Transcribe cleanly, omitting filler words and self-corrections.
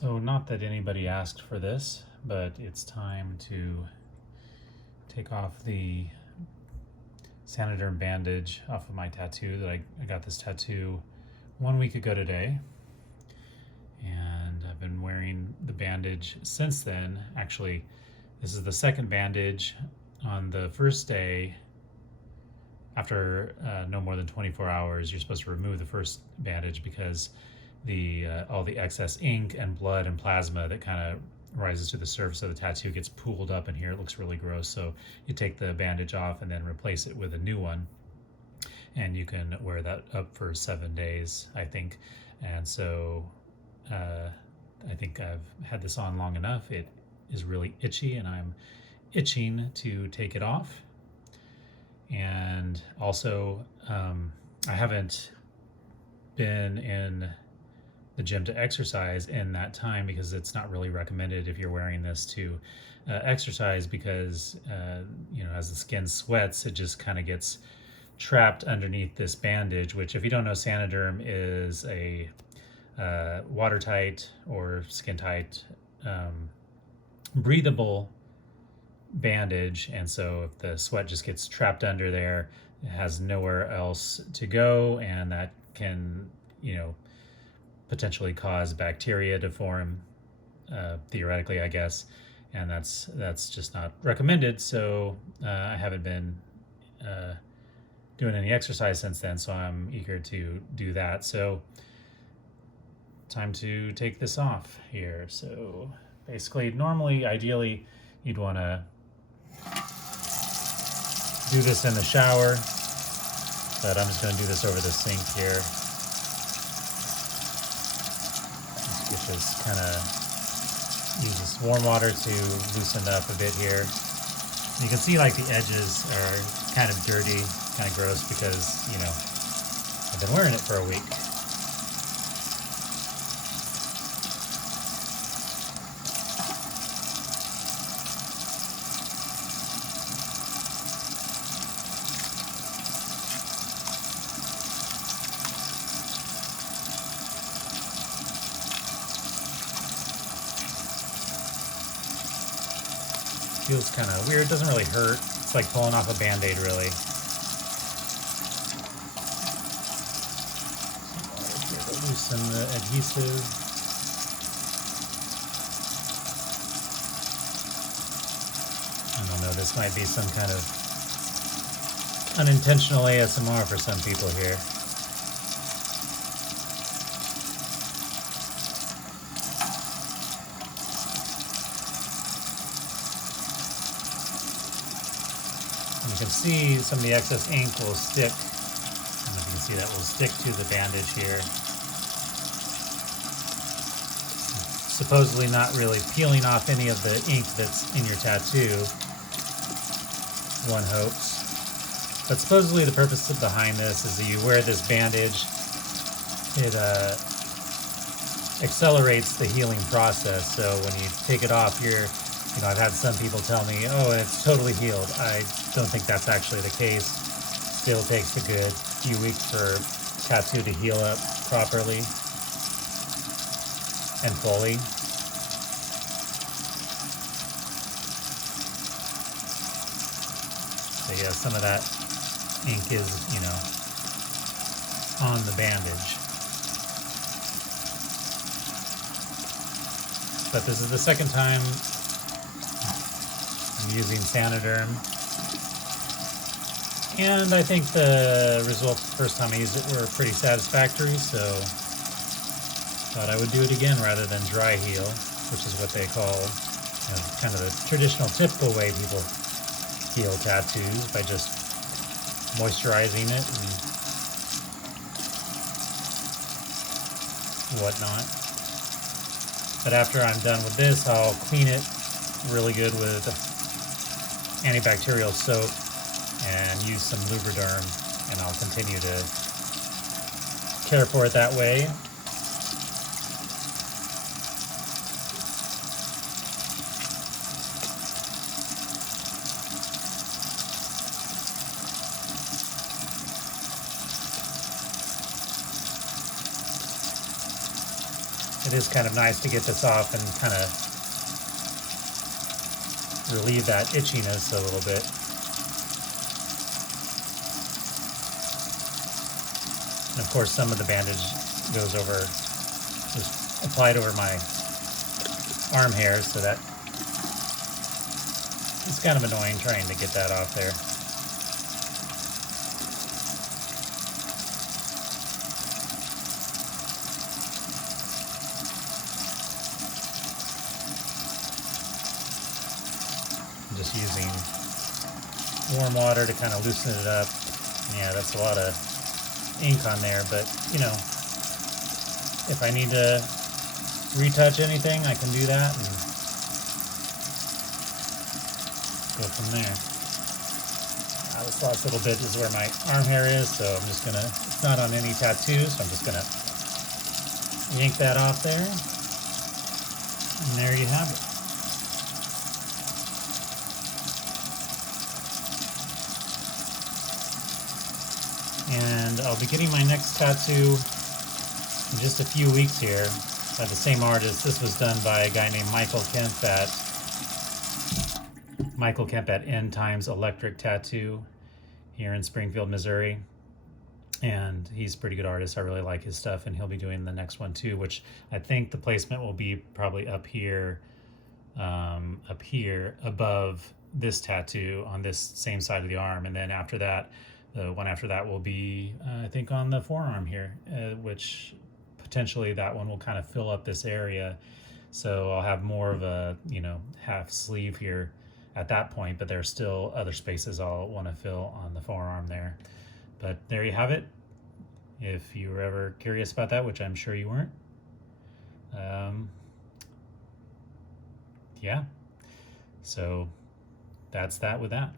So not that anybody asked for this, but it's time to take off the Saniderm bandage off of my tattoo. I got this tattoo 1 week ago today, and I've been wearing the bandage since then. Actually, this is the second bandage. On the first day, after no more than 24 hours, you're supposed to remove the first bandage because all the excess ink and blood and plasma that kind of rises to the surface of the tattoo gets pooled up in here. It looks really gross. So you take the bandage off and then replace it with a new one, and you can wear that up for 7 days, I think. And so I think I've had this on long enough. It is really itchy, and I'm itching to take it off. And also, I haven't been in the gym to exercise in that time because it's not really recommended if you're wearing this to exercise, because as the skin sweats, it just kind of gets trapped underneath this bandage, which, if you don't know, Saniderm is a watertight or skin tight breathable bandage. And so if the sweat just gets trapped under there, it has nowhere else to go, and that can potentially cause bacteria to form, theoretically, I guess, and that's just not recommended. So I haven't been doing any exercise since then, so I'm eager to do that. So time to take this off here. So basically, normally, ideally, you'd want to do this in the shower, but I'm just going to do this over the sink here. Get this kind of, use this warm water to loosen up a bit here. You can see like the edges are kind of dirty, kind of gross, because I've been wearing it for a week. Feels kind of weird. It doesn't really hurt. It's like pulling off a Band-Aid, really. Loosen the adhesive. I don't know, this might be some kind of unintentional ASMR for some people here. You can see some of the excess ink will stick. And you can see that will stick to the bandage here. Supposedly not really peeling off any of the ink that's in your tattoo, one hopes. But supposedly the purpose behind this is that you wear this bandage. It accelerates the healing process. So when you take it off, I've had some people tell me, oh, it's totally healed. I don't think that's actually the case. Still takes a good few weeks for tattoo to heal up properly and fully. So yeah, some of that ink is, on the bandage. But this is the second time I'm using Saniderm, and I think the results the first time I used it were pretty satisfactory, so thought I would do it again rather than dry heal, which is what they call kind of the traditional, typical way people heal tattoos, by just moisturizing it and whatnot. But after I'm done with this, I'll clean it really good with antibacterial soap and use some Lubriderm, and I'll continue to care for it that way. it is kind of nice to get this off and kind of relieve that itchiness a little bit. And of course, some of the bandage goes over, just applied over my arm hairs, so that it's kind of annoying trying to get that off there. I'm just using warm water to kind of loosen it up. Yeah, that's a lot of ink on there, but you know, if I need to retouch anything, I can do that and go from there. This last little bit is where my arm hair is, so I'm just gonna, it's not on any tattoo, so I'm just gonna yank that off there, and there you have it. And I'll be getting my next tattoo in just a few weeks here by the same artist. This was done by a guy named Michael Kemp at End Times Electric Tattoo here in Springfield, Missouri. And he's a pretty good artist. I really like his stuff, and he'll be doing the next one too, which I think the placement will be probably up here above this tattoo on this same side of the arm. And then after that, the one after that will be, I think, on the forearm here, which potentially that one will kind of fill up this area. So I'll have more of a, you know, half sleeve here at that point, but there's still other spaces I'll want to fill on the forearm there. But there you have it. If you were ever curious about that, which I'm sure you weren't. Yeah. So that's that with that.